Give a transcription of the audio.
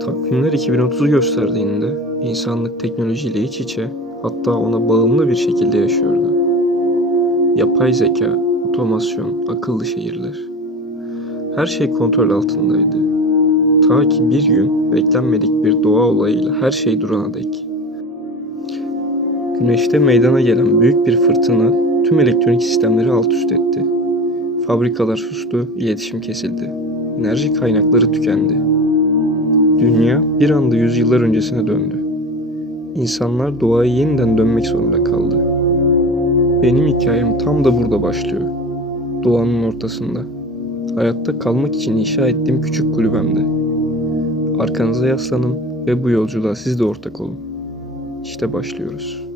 Takvimler 2030'u gösterdiğinde insanlık teknolojiyle iç içe, hatta ona bağımlı bir şekilde yaşıyordu. Yapay zeka, otomasyon, akıllı şehirler. Her şey kontrol altındaydı. Ta ki bir gün beklenmedik bir doğa olayıyla her şey durana dek. Güneşte meydana gelen büyük bir fırtına tüm elektronik sistemleri alt üst etti. Fabrikalar sustu, iletişim kesildi. Enerji kaynakları tükendi. Dünya bir anda yüzyıllar öncesine döndü. İnsanlar doğaya yeniden dönmek zorunda kaldı. Benim hikayem tam da burada başlıyor. Doğanın ortasında. Hayatta kalmak için inşa ettiğim küçük kulübemde. Arkanıza yaslanın ve bu yolculuğa siz de ortak olun. İşte başlıyoruz.